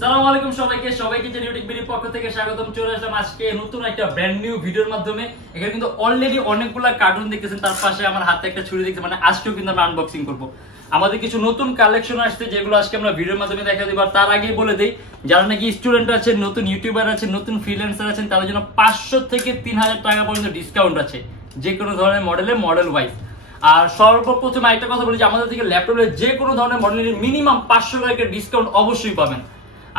আসসালামু আলাইকুম সবাইকে Youtechbd পক্ষ থেকে স্বাগতম। চলে আসলাম আজকে নতুন একটা ব্র্যান্ড নিউ ভিডিওর মাধ্যমে। এখানে কিন্তু অলরেডি অনেকগুলা কার্টুন দেখতেছেন, তার পাশে আমার হাতে একটা ছুরি দেখতেছেন, মানে আজকেও কিন্তু আমরা আনবক্সিং করব। আমাদের কিছু নতুন কালেকশন আসছে যেগুলো আজকে আমরা ভিডিওর মাধ্যমে দেখা দিব। তার আগে বলে দেই, যারা নাকি স্টুডেন্ট আছেন, নতুন ইউটিউবার আছেন, নতুন ফ্রিল্যান্সার আছেন, তাদের জন্য 500 থেকে 3000 টাকা পর্যন্ত ডিসকাউন্ট আছে যে কোনো ধরনের মডেল ওয়াইজ। আর সর্বপ্রথম একটা কথা বলি যে আমাদের থেকে ল্যাপটপের যে কোনো ধরনের মডেলের মিনিমাম 500 টাকা ডিসকাউন্ট অবশ্যই পাবেন।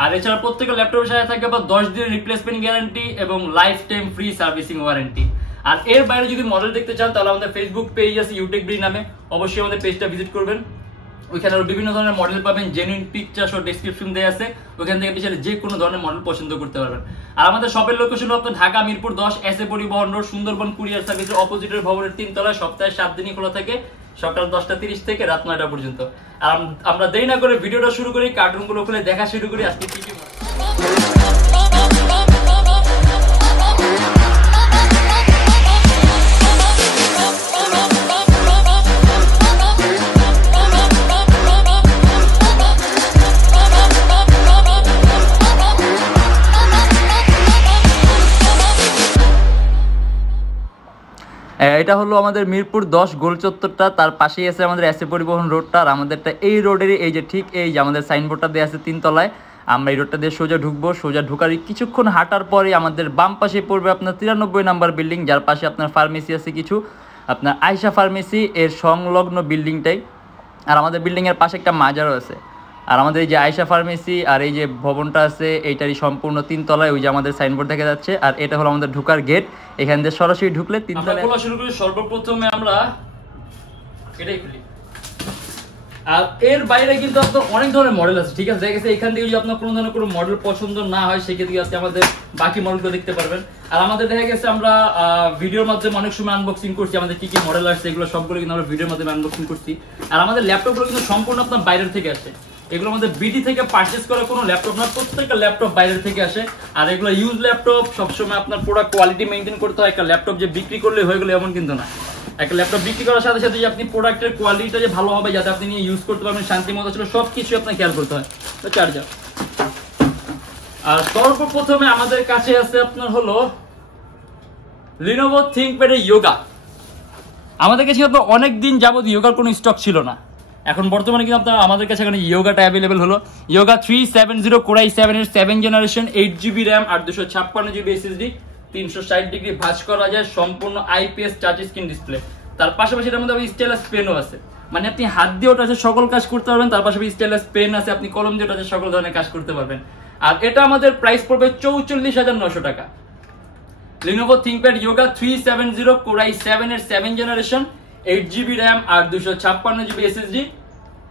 আর এছাড়া প্রত্যেকটা ল্যাপটপের সাথে থাকবে আবার 10 দিনের রিপ্লেসমেন্ট গ্যারান্টি এবং lifetime free servicing warranty. আর এর বাইরে যদি মডেল দেখতে চান তাহলে আমাদের ফেসবুক পেজ আছে Youtechbd নামে, অবশ্যই আমাদের পেজটা ভিজিট করবেন। ওইখানে বিভিন্ন ধরনের মডেল পাবেন, জেনুইন পিকচার সহ ডেসক্রিপশন দেওয়া আছে, ওইখান থেকে আপনি যে কোনো ধরনের মডেল পছন্দ করতে পারবেন। আর আমাদের শপের লোকেশন হলো আপনার ঢাকা মিরপুর 10 এসএ পরিবহন রোড, সুন্দরবন কুরিয়ার সার্ভিসের অপোজিটের ভবনের 3 তলায়। সপ্তাহে 7 দিনই খোলা থাকে, সকাল 10:30 থেকে রাত 9টা পর্যন্ত। আর আমরা দেরি না করে ভিডিওটা শুরু করি, কার্টুনগুলো খুলে দেখা শুরু করি। আজকে কি কি এটা হলো আমাদের মিরপুর 10 গোল চত্বরটা, তার পাশেই আছে আমাদের এসএ পরিবহন রোডটা। আর আমাদেরটা এই রোডেরই এই যে ঠিক এই যে আমাদের সাইনবোর্ডটা দেওয়া আছে 3 তলায়। আমরা এই রোডটা দিয়ে সোজা ঢুকবো, সোজা ঢুকার কিছুক্ষণ হাঁটার পরে আমাদের বাম পাশে পড়বে আপনার 93 নাম্বার বিল্ডিং, যার পাশে আপনার ফার্মেসি আছে কিছু, আপনার আয়শা ফার্মেসি এর সংলগ্ন বিল্ডিংটাই। আর আমাদের বিল্ডিংয়ের পাশে একটা মাজারও আছে। আর আমাদের এই যে আয়শা ফার্মেসি আর এই যে ভবনটা আছে এইটারই সম্পূর্ণ 3 তলায়, ওই যে আমাদের সাইনবোর্ড দেখা যাচ্ছে। আর এটা হলো আমাদের ঢোকার গেট, এখান দিয়ে সরাসরি ঢুকলে 3 তলায় খোলা শুরু করি। সর্বপ্রথমে আমরা এটাই খুলি। আর এর বাইরে কিন্তু আপনার অনেক ধরনের মডেল আছে, ঠিক আছে? দেখা গেছে এখান থেকে যদি আপনার কোনো ধরনের কোনো মডেল পছন্দ না হয় সেক্ষেত্রে আজকে আমাদের বাকি মডেলগুলো দেখতে পারবেন। আর আমাদের দেখা গেছে আমরা ভিডিওর মাধ্যমে অনেক সময় আনবক্সিং করছি, আমাদের কি কি মডেল আসছে এগুলো সবগুলো কিন্তু আমরা ভিডিওর মাধ্যমে আনবক্সিং করছি। আর আমাদের ল্যাপটপগুলো কিন্তু সম্পূর্ণ আপনার বাইরের থেকে আসে, এগুলো আমাদের বিডি থেকে পারচেজ করা কোনো ল্যাপটপ না, প্রত্যেকটা ল্যাপটপ বাইরের থেকে আসে। আর এগুলো ইউজ ল্যাপটপ, সবসময় আপনার প্রোডাক্ট কোয়ালিটি মেনটেন করতে হয়। একটা ল্যাপটপ যে বিক্রি করলে হয়ে গেলো এমন কিন্তু না। একটা ল্যাপটপ বিক্রি করার সাথে সাথে যে আপনি প্রোডাক্টের কোয়ালিটিটা যে ভালো হবে, যাতে আপনি নিয়ে ইউজ করতে পারবেন শান্তি মতো ছিল, সব কিছু আপনার খেয়াল করতে হয়। তো চার্জার। আর সর্বপ্রথমে আমাদের কাছে আছে আপনার হলো Lenovo ThinkPad এর Yoga। আমাদের কাছে আপনার অনেক দিন যাবত ইয়োগার কোনো স্টক ছিল না, এখন বর্তমানে কিন্তু আপনার আমাদের কাছে এখানে ইয়োগাটা অ্যাভেলেবেল হলো। Yoga 370 Core i7 এর 7 জেনারেশন, 8GB RAM আর 256GB SSD, 360 ডিগ্রি ভাঁজ করা যায়, সম্পূর্ণ IPS টাচ স্ক্রিন ডিসপ্লে। তার পাশাপাশি এর মধ্যে স্টাইলাস পেনও আছে, মানে আপনি হাত দিয়ে টাচে সকল কাজ করতে পারবেন। তার পাশাপাশি স্টাইলাস পেন আছে, আপনি কলম দিয়ে টাচে সকল ধরনের কাজ করতে পারবেন। আর এটা আমাদের প্রাইস পড়বে 44,900 টাকা। Lenovo ThinkPad Yoga 370 Core i7 এর 7 জেনারেশন, 8GB RAM আর 256GB SSD,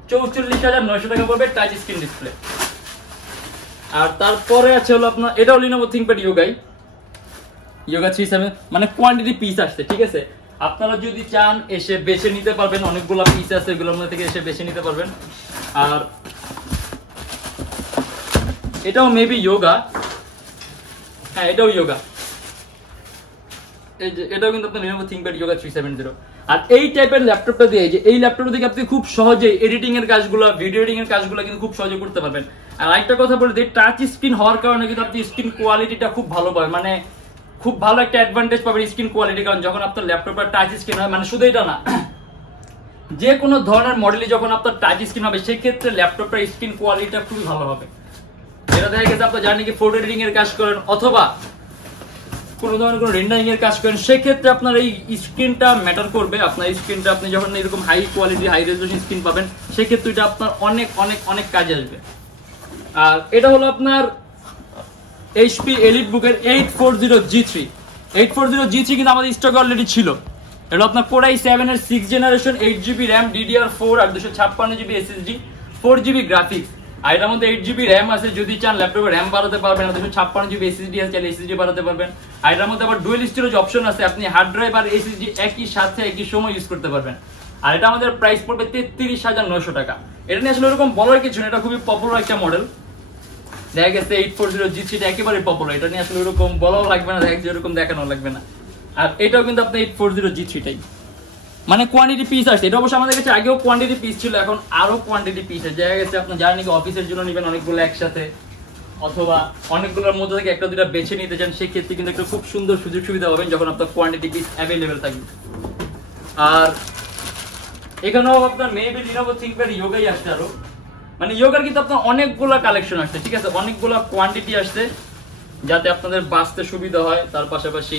44,900 টাকা পড়বে, টাচ স্ক্রিন ডিসপ্লে। আর তারপরে আছে হলো আপনার এটাও Lenovo ThinkPad Yoga 37, মানে কোয়ান্টিটি পিস আসছে, ঠিক আছে? আপনারা যদি চান এসে বেছে নিতে পারবেন, অনেকগুলো পিস আছে, এগুলোর মধ্যে থেকে এসে বেছে নিতে পারবেন। আর এটাও মেবি Yoga, হ্যাঁ এটাও Yoga, এই যে এটাও কিন্তু আপনার Lenovo ThinkPad Yoga 370। আর এই টাইপের ল্যাপটপটা দিয়ে যে এই ল্যাপটপটা থেকে আপনি খুব সহজে এডিটিং এর কাজগুলো, ভিডিও এডিটিং এর কাজগুলো কিন্তু খুব সহজে করতে পারবেন। আর আরেকটা কথা বলে দিই, টাচ স্ক্রিন হওয়ার কারণে কিন্তু আপনি স্ক্রিন কোয়ালিটিটা খুব ভালো পাবেন, মানে খুব ভালো একটা অ্যাডভান্টেজ পাবেন স্ক্রিন কোয়ালিটি। কারণ যখন আপনার ল্যাপটপটা টাচ স্ক্রিন হয়, মানে শুধু এটা না, যে কোনো ধরনের মডেলই যখন আপনার টাচ স্ক্রিন হবে সেক্ষেত্রে ল্যাপটপটার স্ক্রিন কোয়ালিটিটা খুবই ভালো হবে। যেটা দেখা গেছে আপনার জানেন কি ফটো এডিটিং এর কাজ করেন অথবা কোনো ধরনের কোনো রেন্ডারিং এর কাজ করেন, সেক্ষেত্রে আপনার এই স্ক্রিনটা ম্যাটার করবে। আপনার স্ক্রিনটা আপনি যখন এরকম high quality high resolution screen পাবেন সেক্ষেত্রে এটা আপনার অনেক অনেক অনেক কাজে আসবে। আর এটা হলো আপনার HP EliteBook-এর 840G3 কিন্তু আমাদের স্টকে অলরেডি ছিল। এটা আপনার Core i7 এর 6 জেনারেশন, 8GB RAM, DDR4 আর 256GB SSD, 4GB গ্রাফিক্স। আর এটার মধ্যে 8GB RAM আছে, যদি চান ল্যাপটপে RAM বাড়াতে পারবেন, 256GB SSD আছে, চাইলে SSD বাড়াতে পারবেন। আর এটার মধ্যে আবার ডুয়াল স্টোরেজ অপশন আছে, আপনি হার্ড ড্রাইভ আর SSD একই সাথে একই সময় ইউজ করতে পারবেন। আর এটা আমাদের প্রাইস পড়বে 43,900 টাকা। এটা নিয়ে আসলে এরকম বলার কিছু না, এটা খুবই পপুলার একটা মডেল। দেখা গেছে 840G3 একেবারে পপুলার, এটা নিয়ে আসলে এরকম বলাও লাগবে না, দেখা গেছে এরকম দেখানো লাগবে না। আর এটাও কিন্তু আপনার 840G3টাই। মানে কোয়ান্টিটি পিস আসছে। এটা অবশ্য আমাদের কাছে আগেও কোয়ান্টিটি পিস ছিল, এখন আরো কোয়ান্টিটি পিস আছে। জায়গা গেছে আপনার যারা নাকি অফিসের জন্য নেবেন অনেকগুলো একসাথে, অথবা অনেকগুলোর মধ্যে থেকে একটা দুটা বেছে নিতে চান, সেক্ষেত্রে কিন্তু একটা খুব সুন্দর সুযোগ সুবিধা পাবেন যখন আপনার কোয়ান্টিটি পিস অ্যাভেলেবেল থাকবে। আর এখানেও আপনার মেবি লিনোভো থিংকপ্যাড ইয়োগাই আসছে আরো, মানে ইয়োগার কিন্তু আপনার অনেকগুলা কালেকশন আসছে, ঠিক আছে, অনেকগুলা কোয়ান্টিটি আসছে যাতে আপনাদের বাঁচতে সুবিধা হয়, তার পাশাপাশি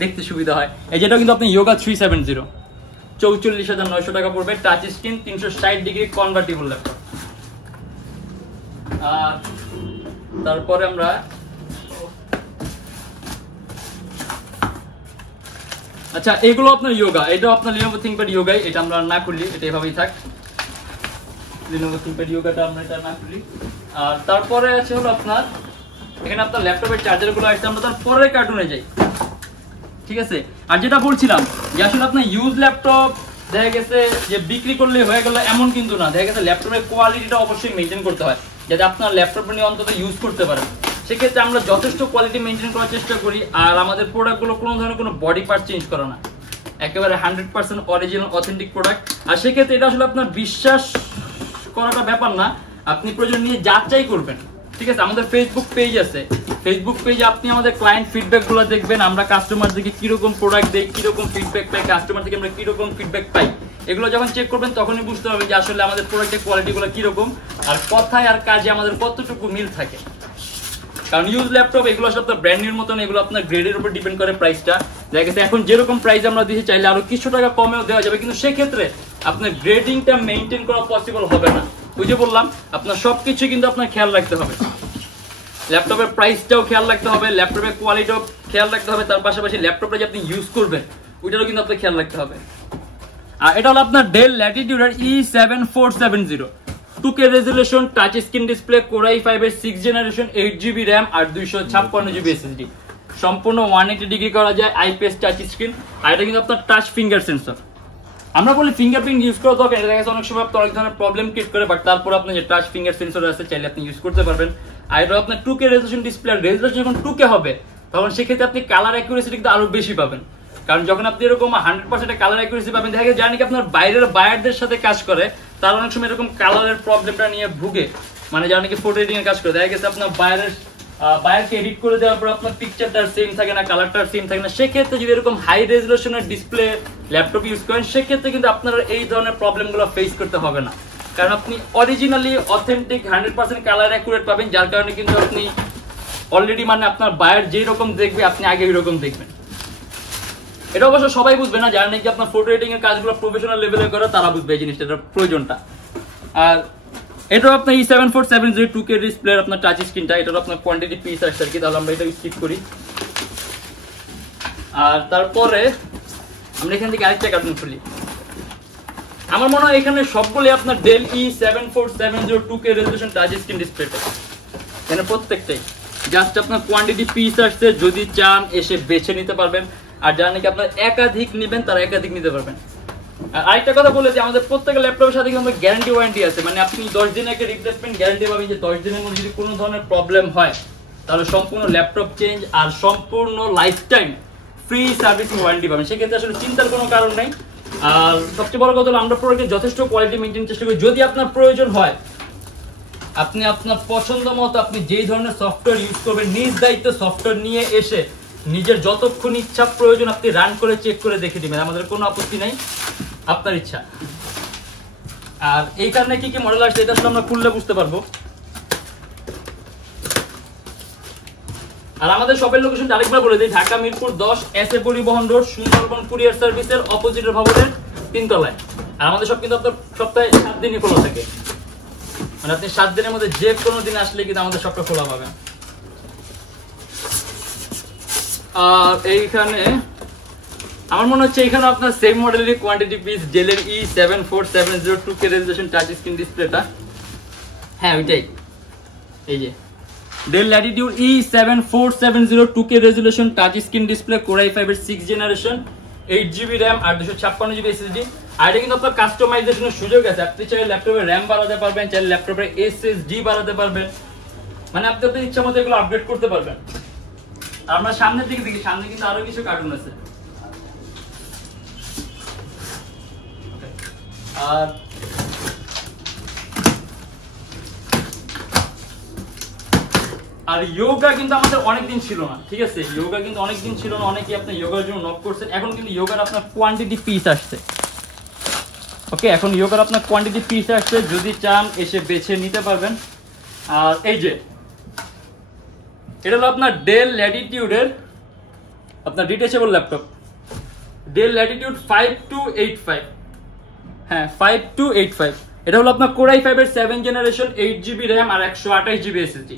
দেখতে সুবিধা হয়। এই যেটা কিন্তু আপনি ইয়োগা 370 44,900 টাকা পড়বে, touch screen 360 degree convertible laptop. আর তারপরে আমরা আচ্ছা এগুলো আপনার ইয়োগা, এটাও আপনার লিনোভো থিংকপ্যাড ইয়োগাই, এটা আমরা না খুলি, এটা এভাবেই থাক, লিনোভো থিংকপ্যাড ইয়োগাটা আমরা এটা না খুলি। আর তারপরে আছে হলো আপনার এখানে আপনার ল্যাপটপের চার্জারগুলো আসছে, আমরা তার পরের কার্টুনে যাই, ঠিক আছে। আর যেটা বলছিলাম যে আসলে আপনার ইউজ ল্যাপটপ দেখা গেছে যে বিক্রি করলে হয়ে গেল এমন কিন্তু না, দেখা গেছে ল্যাপটপের কোয়ালিটিটা অবশ্যই মেনটেন করতে হয় যাতে আপনার ল্যাপটপ নিয়ে অন্তত ইউজ করতে পারেন। সেক্ষেত্রে আমরা যথেষ্ট কোয়ালিটি মেনটেন করার চেষ্টা করি, আর আমাদের প্রোডাক্টগুলো কোনো ধরনের কোনো বডি পার্ট চেঞ্জ করা না, একেবারে 100% অরিজিনাল অথেন্টিক প্রোডাক্ট। আর সেক্ষেত্রে এটা আসলে আপনার বিশ্বাস করাটা ব্যাপার না, আপনি প্রয়োজন নিয়ে যাচাই করবেন, ঠিক আছে। আমাদের ফেসবুক পেজ আছে, ফেসবুক পেজে আপনি আমাদের ক্লায়েন্ট ফিডব্যাকগুলো দেখবেন, আমরা কাস্টমারদেরকে কিরকম প্রোডাক্ট দেই, কিরকম ফিডব্যাক পাই, কাস্টমার থেকে আমরা কিরকম ফিডব্যাক পাই, এগুলো যখন চেক করবেন তখনই বুঝতে হবে যে আসলে আমাদের প্রোডাক্টের কোয়ালিটিগুলো কিরকম আর কথায় আর কাজে আমাদের কতটুকু মিল থাকে। কারণ ইউজ ল্যাপটপ এগুলো আসলে আপনার ব্র্যান্ড নিউর মতন, এগুলো আপনার গ্রেডের উপর ডিপেন্ড করে প্রাইসটা। দেখা গেছে এখন যেরকম প্রাইস আমরা দিতে চাইলে আরো কিছু টাকা কমেও দেওয়া যাবে, কিন্তু সেক্ষেত্রে আপনার গ্রেডিংটা মেনটেন করা পসিবল হবে না। ওই যে বললাম আপনার সবকিছু কিন্তু আপনার খেয়াল রাখতে হবে, ল্যাপটপের প্রাইসটাও খেয়াল রাখতে হবে, ল্যাপটপের কোয়ালিটিও খেয়াল রাখতে হবে, তার পাশাপাশি ল্যাপটপটা যে আপনি ইউজ করবেন ওইটারও কিন্তু আপনার খেয়াল রাখতে হবে। আর এটা হলো আপনার ডেল ল্যাটিটিউডের E7470 2K resolution, touch screen display, core i5 এর 6th জেনারেশন, 8GB র্যাম আর 256GB SSD, সম্পূর্ণ 180 ডিগ্রি করা যায়, আইপিএস টাচ স্ক্রিন। আর এটা কিন্তু আপনার টাচ ফিঙ্গার সেন্সর, আমরা বলি ফিঙ্গারপ্রিন্ট ইউজ করা দরকার, এটা দেখা যাচ্ছে অনেক সময় আপনার অনেক ধরনের প্রবলেম ক্রিয়েট করে, বাট তারপর আপনি যে টাচ ফিঙ্গার সেন্সর আছে চাইলে আপনি ইউজ করতে পারবেন। আর এটা আপনার 2K রেজুলেশন ডিসপ্লে, রেজুলেশন যখন 2K হবে তখন সেক্ষেত্রে আপনি কালার অ্যাকুরেসি কিন্তু আরো বেশি পাবেন, কারণ যখন আপনি এরকম 100% কালার অ্যাকুরেসি পাবেন, দেখা যায় জানি কি আপনার বাইরের বায়ারদের সাথে কাজ করে তারা অনেক সময় এরকম কালারের প্রবলেমটা নিয়ে ভুগে, মানে যারা নাকি ফটো এডিটিং এর কাজ করে, দেখা গেছে আপনার বায়ারকে এডিট করে দেওয়ার পর আপনার পিকচারটা সেম থাকে না, কালারটা সেম থাকে না। সেক্ষেত্রে যদি এরকম হাই রেজুলেশনের ডিসপ্লে ল্যাপটপ ইউজ করেন সেক্ষেত্রে কিন্তু আপনারা এই ধরনের প্রবলেমগুলো ফেস করতে হবে না, কারণ আপনি অরিজিনালি অথেন্টিক 100% কালার অ্যাকুরেট পাবেন, যার কারণে কিন্তু আপনি অলরেডি মানে আপনার বায়ার যেই রকম দেখবে আপনি আগে ওই রকম দেখবেন। এটা অবশ্য সবাই বুঝবে না, যারা নাকি আপনার ফটো এডিটিং এর কাজগুলো প্রফেশনাল লেভেলে করে তারা বুঝবে এই জিনিসটার প্রয়োজনটা। আর এটাও আপনার E7470 2K ডিসপ্লে আপনার টাচ স্ক্রিনটা, এটার আপনার কোয়ান্টিটি পিস আসছে আর কি, তাহলে আমরা এটা স্কিপ করি। আর তারপরে আমরা এখান থেকে আরেকটা কার্টুন খুলি, আমার মনে হয় এখানে সবগুলো আপনার del E7470 2K resolution touch screen ডিসপ্লেটা, এখানে প্রত্যেকটাই জাস্ট আপনার কোয়ান্টিটি পিস আসছে, যদি চান এসে বেছে নিতে পারবেন, আর যারা নাকি আপনার একাধিক নেবেন তারা একাধিক নিতে পারবেন। আর আরেকটা কথা বলে যে আমাদের প্রত্যেকটা ল্যাপটপের সাথে কিন্তু গ্যারান্টি ওয়ারেন্টি আছে, মানে আপনি 10 দিনের একটা রিপ্লেসমেন্ট গ্যারান্টি পাবেন, যে 10 দিনের মধ্যে যদি কোনো ধরনের প্রবলেম হয় তাহলে সম্পূর্ণ ল্যাপটপ চেঞ্জ আর সম্পূর্ণ life time free servicing warranty পাবেন, সেক্ষেত্রে আসলে চিন্তার কোনো কারণ নেই। আর সবচেয়ে বড় কথা হলো আমরা প্রোডাক্টের যথেষ্ট কোয়ালিটি মেনটেন চেষ্টা করি, যদি আপনার প্রয়োজন হয় আপনি আপনার পছন্দ মতো আপনি যেই ধরনের সফটওয়্যার ইউজ করবেন নিজ দায়িত্ব সফটওয়্যার নিয়ে এসে নিজের যতক্ষণ ইচ্ছা প্রয়োজন আপনি রান করে চেক করে দেখে নেবেন, আমাদের কোনো আপত্তি নাই, আপনার ইচ্ছা। আর এই কারণে কি কি মডেল আসছে এটা আসলে আমরা খুললে বুঝতে পারবো। আর আমাদের শপের লোকেশন আরেকবার বলে দিই, ঢাকা মিরপুর 10 এসএ পরিবহন রোড, সুন্দরবন কুরিয়ার সার্ভিসের অপোজিটের ভবনের 3 তলায়। আর আমাদের সব কিন্তু আপনার সপ্তাহে 7 দিনই খোলা থাকে, মানে আপনি 7 দিনের মধ্যে যে কোনো দিন আসলে কিন্তু আমাদের শপটা খোলা পাবেন। আর এইখানে আমার মনে হচ্ছে এখানে আপনার সেম মডেলের কোয়ান্টিটি পিস ডেলের E7470 2K resolution touch screen ডিসপ্লেটা, হ্যাঁ ওইটাই, এই যে del Latitude E7470 2K resolution touch screen display, core i5 এর 6th জেনারেশন, 8GB র্যাম আর 256GB SSD। আর এটা কিন্তু আপনার কাস্টমাইজেশনের সুযোগ আছে, আপনি চাইলে ল্যাপটপের র্যাম বাড়াতে পারবেন, চাইলে ল্যাপটপের SSD বাড়াতে পারবেন, মানে আপনি আপনার ইচ্ছা মতো এগুলো আপডেট করতে পারবেন। আমরা সামনের দিকে দেখি, সামনে কিন্তু আরো কিছু কার্টুন আছে। আর আর যোগা কিন্তু আমাদের অনেকদিন ছিল না, ঠিক আছে, যোগা কিন্তু অনেকদিন ছিল না, অনেকেই আপনি যোগার জন্য নক করছেন। এখন কিন্তু যোগার আপনার কোয়ান্টিটি পিস আসছে, ওকে, এখন যোগার আপনার কোয়ান্টিটি পিস আসছে, যদি চান এসে বেছে নিতে পারবেন। আর এই যে এটা হলো আপনার ডেল ল্যাটিটিউডের আপনার ডিটেচেবল ল্যাপটপ, ডেল ল্যাটিটিউড 5285, হ্যাঁ 5285। এটা হলো আপনার কোর i5 এর 7 জেনারেশন, 8GB র্যাম আর 128GB এসএসডি,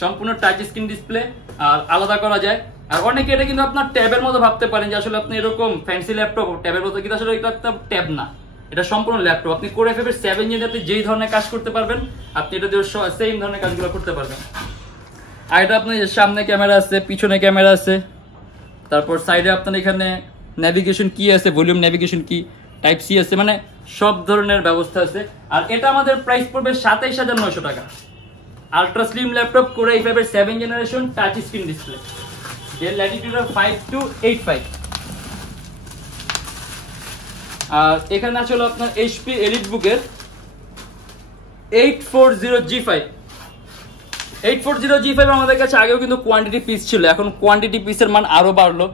সম্পূর্ণ টাচ স্ক্রিন ডিসপ্লে আর আলাদা করা যায়। আর অনেকে এটা কিন্তু আপনার ট্যাবের মতো ভাবতে পারেন যে আসলে আপনি এরকম ফ্যান্সি ল্যাপটপ ট্যাবের মতো, কিন্তু আসলে এটা একটা ট্যাব না, এটা সম্পূর্ণ ল্যাপটপ। আপনি কোর i5 এর 7 জেনে আপনি যেই ধরনের কাজ করতে পারবেন আপনি এটা দিয়ে সেম ধরনের কাজগুলো করতে পারবেন। আর এটা আপনার সামনে ক্যামেরা আছে, পিছনে ক্যামেরা আছে, তারপর সাইডে আপনার এখানে নেভিগেশন কি আছে, ভলিউম নেভিগেশন কি, টাইপ সি আছে, মানে সব ধরনের ব্যবস্থা আছে। আর এটা আমাদের প্রাইস পড়বে 27900 টাকা। Ultra slim laptop core i5 এর 7 generation, touch screen display, del Latitude 5285। আর এখানে আছে হলো আপনার এইচপি এলিটবুকের 840G5। 840G5 আমাদের কাছে আগেও কিন্তু কোয়ান্টিটি পিস ছিল, এখন কোয়ান্টিটি পিসের মান আরো বাড়লো,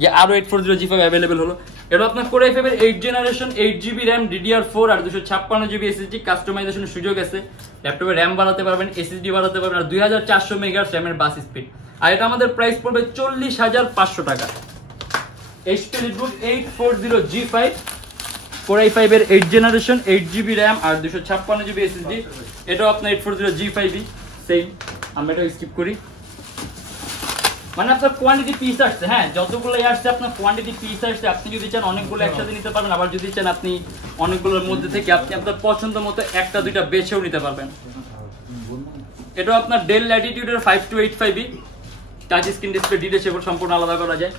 যে আরো 840G5 অ্যাভেলেবেল হলো। এটা আপনার কোর i5 এর 8 জেনারেশন, 8GB র্যাম, DDR4 আর 256GB এসএসডি, কাস্টমাইজেশনের সুযোগ আছে, ল্যাপটপে র্যাম বাড়াতে পারবেন, এসএসডি বাড়াতে পারবেন, আর 2400 মেগাহার্টজ র্যামের বাস স্পিড। আর এটা আমাদের প্রাইস পড়বে 40500 টাকা। HP EliteBook 840G5, core i5 এর 8 জেনারেশন, 8GB র্যাম আর 256GB এসএসডি, এটাও আপনার 840G5ই সেম। আমরা এটা স্কিপ করি, মানে আপনার কোয়ান্টিটি পিস আসছে, হ্যাঁ যতগুলোই আসছে আপনার কোয়ান্টিটি পিস আসছে। আপনি যদি চান অনেকগুলো একসাথে নিতে পারবেন, আবার যদি চান আপনি অনেকগুলোর মধ্যে থেকে আপনি আপনার পছন্দ মতো একটা দুইটা বেছেও নিতে পারবেন। এটা আপনার ডেল ল্যাটিটিউডের 5285, টাচ স্ক্রিন ডিসপ্লে, ডিটেচেবল, সম্পূর্ণ আলাদা করা যায়।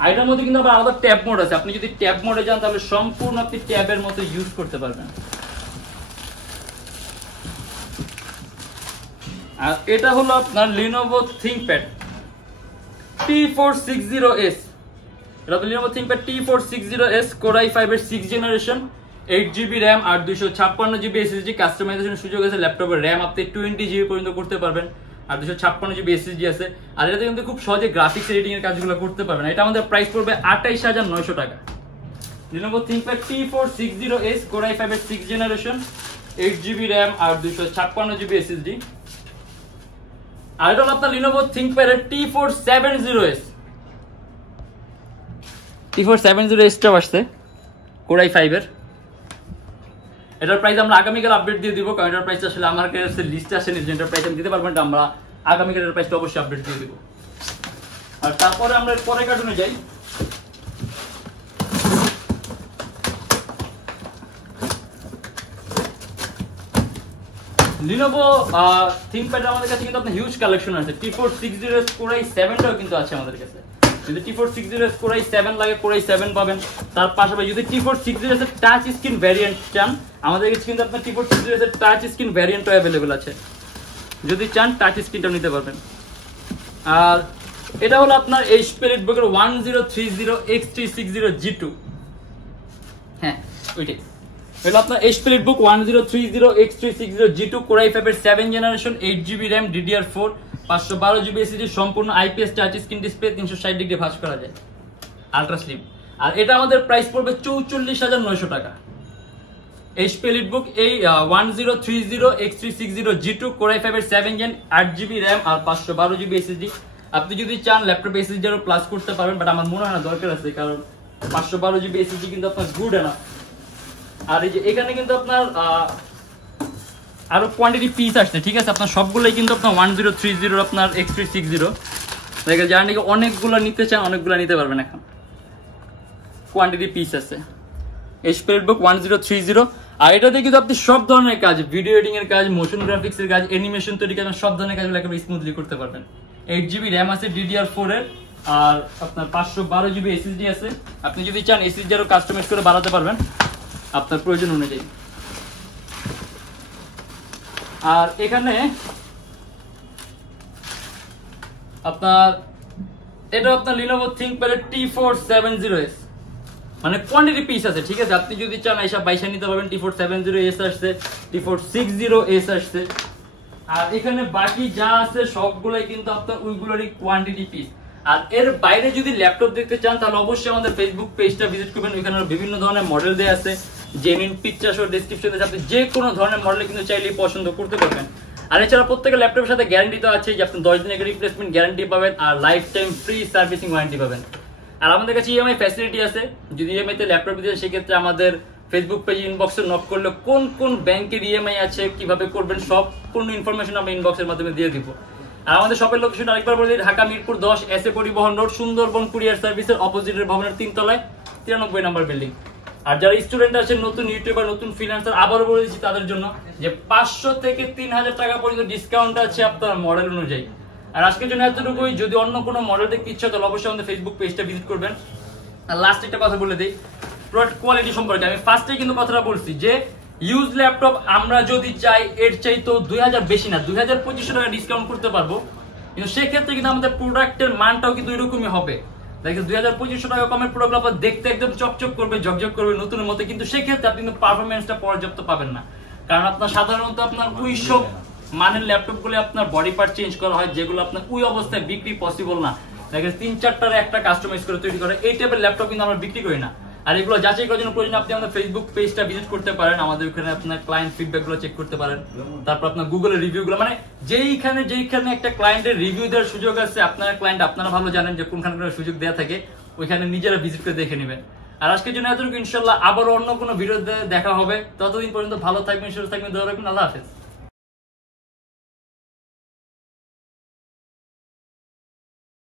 আর এটার মধ্যে কিন্তু আবার আলাদা ট্যাব মোড আছে, আপনি যদি ট্যাব মোডে যান তাহলে সম্পূর্ণ আপনি ট্যাবের মতো ইউজ করতে পারবেন। আর এটা হলো আপনার লিনোভো থিংকপ্যাড T460S, এটা তো Lenovo ThinkPad T460S, core i5 এর 6 জেনারেশন, 8GB র্যাম আর 256GB এসএসডি, কাস্টমাইজেশনের সুযোগ আছে, ল্যাপটপের র্যাম আপনি 20GB পর্যন্ত করতে পারবেন, আর 256GB এসএসডি আছে। আর এটাতে কিন্তু খুব সহজে গ্রাফিক্স এডিটিং এর কাজগুলো করতে পারবেন। এটা আমাদের প্রাইস পড়বে 28900 টাকা। Lenovo ThinkPad T460S, core i5 এর 6 জেনারেশন, 8GB র্যাম আর 256GB এসএসডি। আর এটা হলো আপনার লিনোভো থিংকপ্যাড এর T470S, T470S টাও আসছে কোর i5 এর। এটার প্রাইস আমরা আগামীকাল আপডেট দিয়ে দিব, কারণ এটার প্রাইস আসলে আমার কাছে লিস্টে আসেনি, যে এটার প্রাইস আমি দিতে পারবো না, আমরা আগামীকাল এর প্রাইসটা অবশ্যই আপডেট দিয়ে দিব। আর তারপরে আমরা পরে কার্টুনে যাই। লিনোভো থিংকপ্যাড আমাদের কাছে কিন্তু আপনার হিউজ কালেকশন আছে। T460S কোর i7 টাও কিন্তু আছে আমাদের কাছে, যদি T460S কোর i7 লাগে কোর i7 পাবেন। তার পাশাপাশি যদি T460S এর টাচ স্ক্রিন ভ্যারিয়েন্ট চান, আমাদের কাছে কিন্তু আপনার T460S এর টাচ স্ক্রিন ভ্যারিয়েন্টও অ্যাভেলেবেল আছে, যদি চান টাচ স্ক্রিনটাও নিতে পারবেন। আর এটা হলো আপনার এইচপি এলিটবুকের 1030X360G2, হ্যাঁ ওইটাই হলো আপনার HP EliteBook 1030X360G2, core i5 এর 7 generation, 8GB RAM, DDR4, 512GB SSD, সম্পূর্ণ IPS touch screen display, 360 degree ভাঁজ করা যায়, আলট্রা স্লিম। আর এটা আমাদের প্রাইস পড়বে 44900 টাকা। এইচপি এলিটবুক এই 1030X360G2, কোর i5 এর 7 জেন, 8GB র্যাম আর 512GB এসএসডি। আপনি যদি চান ল্যাপটপ এসএসডি আরো প্লাস করতে পারবেন, বাট আমার মনে হয় না দরকার আছে, কারণ 512GB এসএসডি কিন্তু আপনার গুড এনাফ। আর এই যে এখানে কিন্তু আপনার আরো কোয়ান্টিটি পিস আসছে, ঠিক আছে, আপনার সবগুলোই কিন্তু আপনার 1030 আপনার X360 দেখে যারা নাকি অনেকগুলো নিতে চান অনেকগুলো নিতে পারবেন, এখন কোয়ান্টিটি পিস আছে। এইচপি এলিটবুক 1030, আর এটাতে কিন্তু আপনি সব ধরনের কাজ, ভিডিও এডিটিং এর কাজ, মোশন গ্রাফিক্স এর কাজ, অ্যানিমেশন তৈরি কাজ, সব ধরনের কাজগুলো একেবারে স্মুথলি করতে পারবেন। 8GB র্যাম আছে, DDR4 এর, আর আপনার 512GB এসএসডি আছে। আপনি যদি চান এসএসডি আরো কাস্টমাইজ করে বাড়াতে পারবেন আপনার প্রয়োজন অনুযায়ী। আর এখানে আপনার এটা আপনার লিনোভো থিংকপ্যাড T470S, মানে কোয়ান্টিটি পিস আছে, ঠিক আছে। আপনি যদি চান এইসব 22 নিতে পারবেন। T470S আসছে, T460S আসছে, আর এখানে বাকি যা আছে সবগুলাই কিন্তু আপনার ওইগুলোরই কোয়ান্টিটি পিস। আর এর বাইরে যদি ল্যাপটপ দেখতে চান তাহলে অবশ্যই আমাদের ফেসবুক পেজটা ভিজিট করবেন, ওইখানে বিভিন্ন ধরনের মডেল দেয়া আছে, জেনুইন পিকচার সহ ডেসক্রিপশন দেয়া আছে, আপনি যে কোনো ধরনের মডেল কিন্তু চাইলেই পছন্দ করতে পারবেন। আর এছাড়া প্রত্যেকটা ল্যাপটপের সাথে গ্যারান্টি তো আছে যে আপনি 10 দিনের রিপ্লেসমেন্ট গ্যারান্টি পাবেন আর lifetime free servicing warranty পাবেন। আর আমাদের কাছে ইএমআই ফ্যাসিলিটি আছে, যদি ইএমআই তে ল্যাপটপ দিতে সেক্ষেত্রে আমাদের ফেসবুক পেজ ইনবক্সে নক করলে কোন কোন ব্যাংকের ইএমআই আছে, কিভাবে করবেন সব পূর্ণ ইনফরমেশন আমরা ইনবক্সের মাধ্যমে দিয়ে দিব। আর আমাদের শপের লোকেশন আরেকবার বলে দিই, ঢাকা মিরপুর 10 এসএ পরিবহন রোড, সুন্দরবন কুরিয়ার সার্ভিসের অপোজিটের ভবনের 3 তলায় 93 নম্বর বিল্ডিং। আর যারা স্টুডেন্ট আছে, নতুন ইউটিউবার, নতুন ফ্রিল্যান্সার, আবারও বলে দিচ্ছি তাদের জন্য যে 500 থেকে 3000 টাকা পর্যন্ত ডিসকাউন্ট আছে আপনার মডেল অনুযায়ী। আর আজকের জন্য এতটুকুই, যদি অন্য কোনো মডেল দেখতে ইচ্ছা তাহলে অবশ্যই আমাদের ফেসবুক পেজটা ভিজিট করবেন। আর লাস্ট একটা কথা বলে দিই প্রোডাক্ট কোয়ালিটি সম্পর্কে, আমি ফার্স্টে কিন্তু কথাটা বলছি যে ইউজ ল্যাপটপ আমরা যদি চাই এর চাই তো 2000 বেশি না 2500 টাকা ডিসকাউন্ট করতে পারবো, কিন্তু সেক্ষেত্রে কিন্তু আমাদের প্রোডাক্টের মানটাও কিন্তু এরকমই হবে। দেখেন 2500 টাকা কমের প্রোডাক্ট আপনার দেখতে একদম চকচক করবে, ঝকঝক করবে নতুনের মতো, কিন্তু সেক্ষেত্রে আপনি কিন্তু পারফরমেন্সটা পর্যাপ্ত পাবেন না। কারণ আপনার সাধারণত আপনার ওইসব মানের ল্যাপটপ গুলো আপনার বডি পার্ট চেঞ্জ করা হয় যেগুলো আপনার ওই অবস্থায় বিক্রি পসিবল না। দেখেন 3-4টার একটা কাস্টমাইজ করে তৈরি করে, এই টাইপের ল্যাপটপ কিন্তু আমরা বিক্রি করি না। আর এগুলো যাচাই করার জন্য প্রয়োজন আপনি আমাদের ফেসবুক পেজটা ভিজিট করতে পারেন, আমাদের ওখানে আপনার ক্লায়েন্ট ফিডব্যাক গুলো চেক করতে পারেন, তারপর আপনার গুগলের রিভিউ গুলো, মানে যেইখানে একটা ক্লায়েন্টের রিভিউ দেওয়ার সুযোগ আছে, আপনার ক্লায়েন্ট আপনারা ভালো জানেন যে কোনখানে সুযোগ দেওয়া থাকে, ওইখানে নিজেরা ভিজিট করে দেখে নেবেন। আর আজকের জন্য এতটুকু, ইনশাল্লাহ আবার অন্য কোনো ভিডিও দেখা হবে, ততদিন পর্যন্ত ভালো থাকবেন, সুস্থ থাকবেন, দোয়া রাখবেন, আল্লাহ হাফেজ।